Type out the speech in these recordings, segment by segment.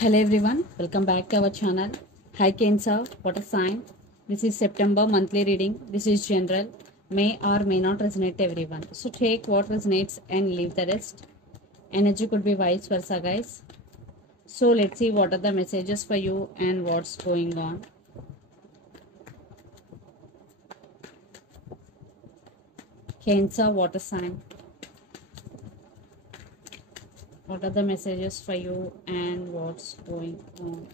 Hello everyone, welcome back to our channel. Hi Cancer, water sign. This is September monthly reading. This is general. May or may not resonate to everyone. So take what resonates and leave the rest. Energy could be vice versa, guys. So let's see what are the messages for you and what's going on. Cancer, water sign. What are the messages for you and what's going on?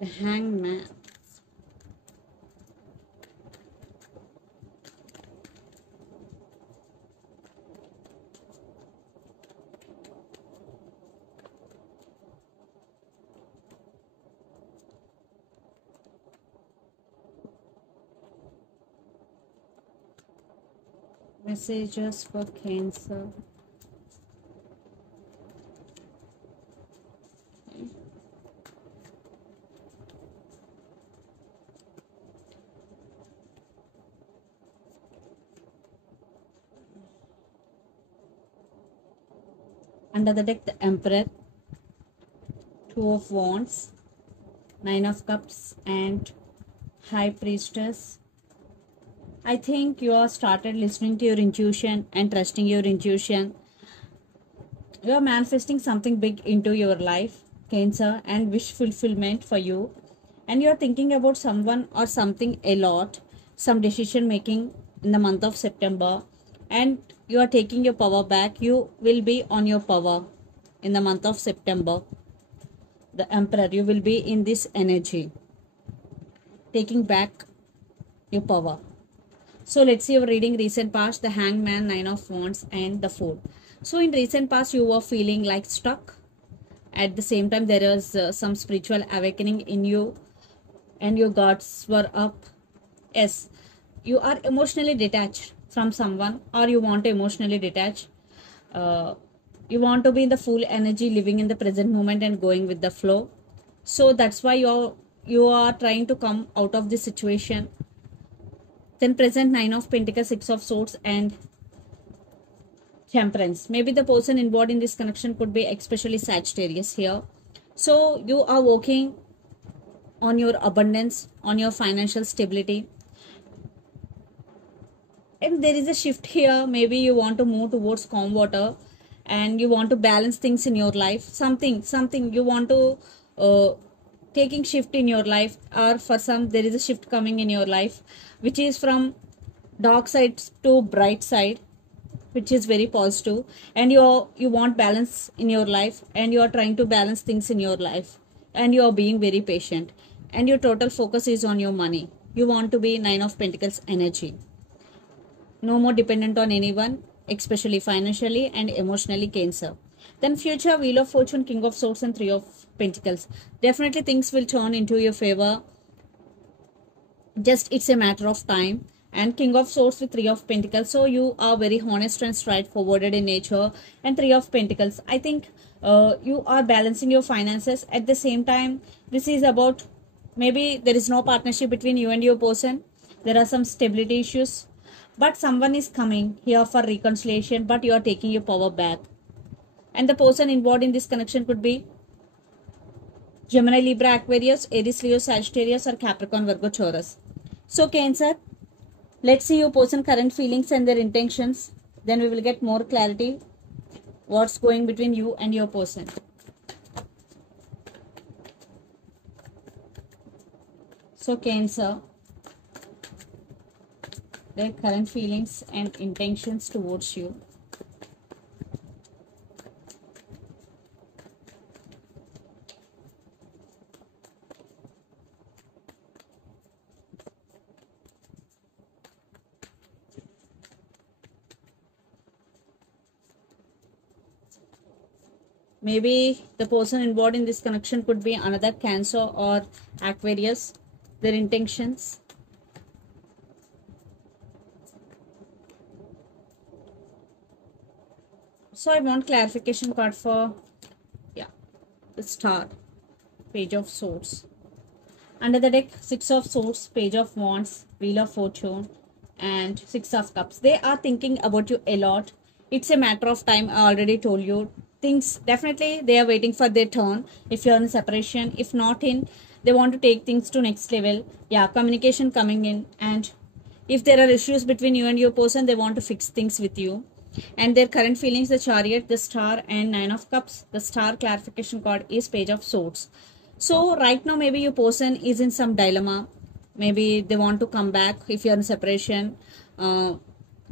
The Hangman. Messages for Cancer. Under the deck, the Emperor, Two of Wands, Nine of Cups, and High Priestess. I think you are started listening to your intuition and trusting your intuition. You are manifesting something big into your life, Cancer, and wish fulfillment for you. And you are thinking about someone or something a lot, some decision making in the month of September. And you are taking your power back. You will be on your power in the month of September. The Emperor, you will be in this energy, taking back your power. So let's see your reading recent past, the Hangman, Nine of Wands, and the Fool. So in recent past, you were feeling like stuck. At the same time, there is some spiritual awakening in you and your guards were up. Yes, you are emotionally detached from someone or you want to emotionally detach. You want to be in the full energy, living in the present moment and going with the flow. So that's why you are trying to come out of this situation. Then present Nine of Pentacles, Six of Swords, and Temperance. Maybe the person involved in this connection could be especially Sagittarius here. So you are working on your abundance, on your financial stability. And there is a shift here. Maybe you want to move towards calm water and you want to balance things in your life. Something you want to taking shift in your life, or for some there is a shift coming in your life which is from dark side to bright side, which is very positive. And you want balance in your life and you are trying to balance things in your life and you are being very patient and your total focus is on your money. You want to be Nine of Pentacles energy, no more dependent on anyone, especially financially and emotionally, Cancer. Then future, Wheel of Fortune, King of Swords, and Three of Pentacles. Definitely things will turn into your favor. Just it's a matter of time. And King of Swords with Three of Pentacles. So you are very honest and straightforward in nature. And Three of Pentacles. I think you are balancing your finances. At the same time, this is about maybe there is no partnership between you and your person. There are some stability issues. But someone is coming here for reconciliation, but you are taking your power back. And the person involved in this connection could be Gemini, Libra, Aquarius, Aries, Leo, Sagittarius, or Capricorn, Virgo, Taurus. So Cancer, let's see your person current feelings and their intentions. Then we will get more clarity what's going between you and your person. So Cancer, their current feelings and intentions towards you. Maybe the person involved in this connection could be another Cancer or Aquarius. Their intentions. So I want clarification card for, the Star, Page of Swords. Under the deck, Six of Swords, Page of Wands, Wheel of Fortune, and Six of Cups. They are thinking about you a lot It's a matter of time. I already told you. Things definitely they are waiting for their turn. If you're in separation, if not in, they want to take things to next level. Yeah, communication coming in, and if there are issues between you and your person, they want to fix things with you. And their current feelings, the chariot, the star, and nine of cups. The star clarification card is page of swords. So right now maybe your person is in some dilemma. Maybe they want to come back if you're in separation.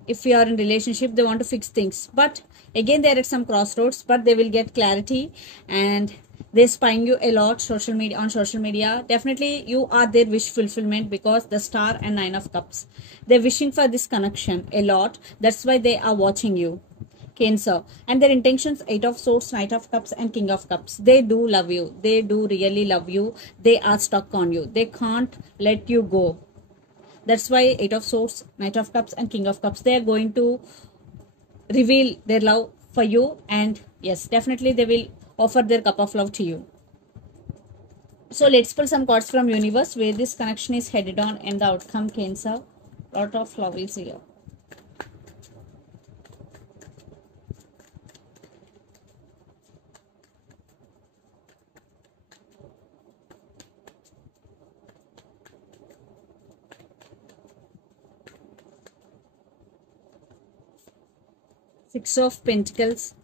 If you are in relationship, they want to fix things, but again they're at some crossroads, but they will get clarity. And they're spying you a lot social media, on social media. Definitely you are their wish fulfillment, because the star and nine of cups, they're wishing for this connection a lot. That's why they are watching you, Cancer. And their intentions, eight of swords, knight of cups, and king of cups. They do love you, they do really love you. They are stuck on you, they can't let you go. That's why eight of swords, knight of cups, and king of cups, they are going to reveal their love for you. And yes, definitely they will offer their cup of love to you. So let's pull some cards from universe, where this connection is headed on and the outcome, Cancer. Lot of love is here. Six of Pentacles.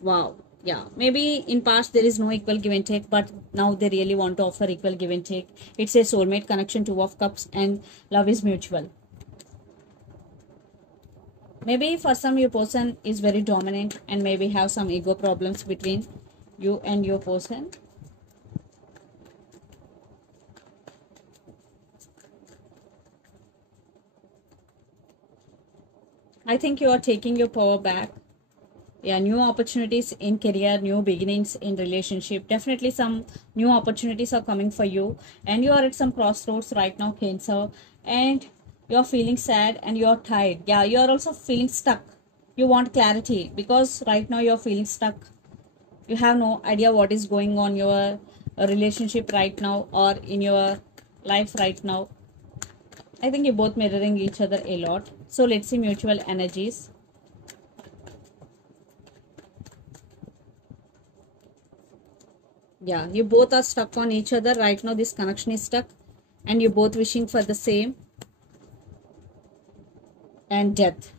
Wow. Yeah, maybe in past there is no equal give and take, but now they really want to offer equal give and take. It's a soulmate connection, two of cups, and love is mutual. Maybe for some your person is very dominant, and maybe have some ego problems between you and your person. I think you are taking your power back. Yeah, new opportunities in career, new beginnings in relationship. Definitely some new opportunities are coming for you, and you are at some crossroads right now, Cancer. And you're feeling sad and you're tired. Yeah, you're also feeling stuck. You want clarity, because right now you're feeling stuck. You have no idea what is going on your relationship right now, or in your life right now. I think you're both mirroring each other a lot. So let's see mutual energies. Yeah, you both are stuck on each other right now. This connection is stuck, and you're both wishing for the same. And death.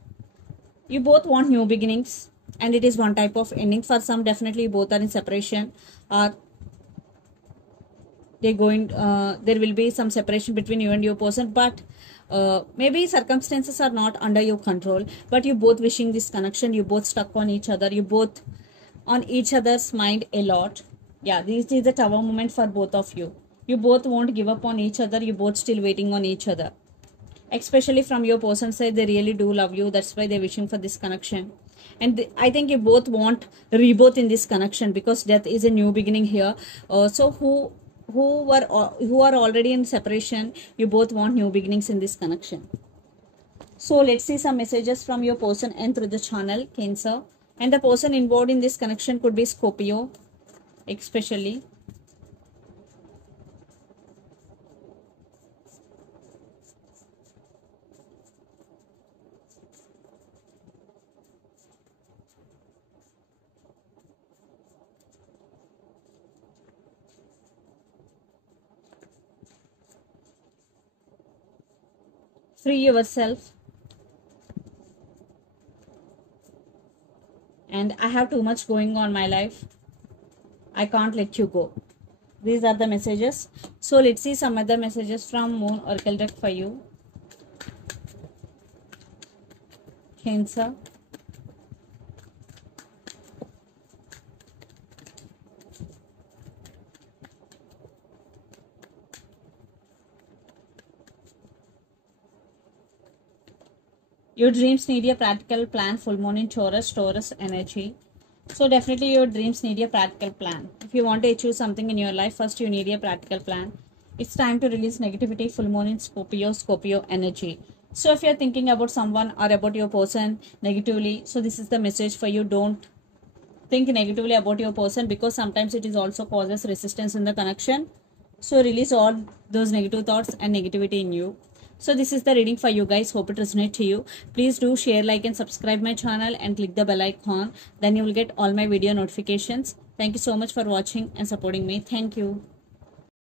You both want new beginnings, and it is one type of ending. For some, definitely you both are in separation, or they're going there will be some separation between you and your person, but maybe circumstances are not under your control, but you both wishing this connection. You both stuck on each other, you both on each other's mind a lot. Yeah, this is the tower moment for both of you. You both won't give up on each other, you both still waiting on each other. Especially from your person side, they really do love you. That's why they're wishing for this connection. And I think you both want rebirth in this connection, because death is a new beginning here. So who are already in separation, you both want new beginnings in this connection. So let's see some messages from your person and through the channel, Cancer. And the person involved in this connection could be Scorpio, especially. Free yourself. And I have too much going on my life, I can't let you go. These are the messages. So let's see some other messages from Moon Oracle deck for you, Cancer. Your dreams need a practical plan. Full moon in Taurus, Taurus energy. So definitely your dreams need a practical plan. If you want to achieve something in your life, first you need a practical plan. It's time to release negativity. Full moon in Scorpio, Scorpio energy. So if you're thinking about someone or about your person negatively, so this is the message for you. Don't think negatively about your person, because sometimes it is also causes resistance in the connection. So release all those negative thoughts and negativity in you. So this is the reading for you guys. Hope it resonates to you. Please do share, like and subscribe my channel and click the bell icon. Then you will get all my video notifications. Thank you so much for watching and supporting me. Thank you.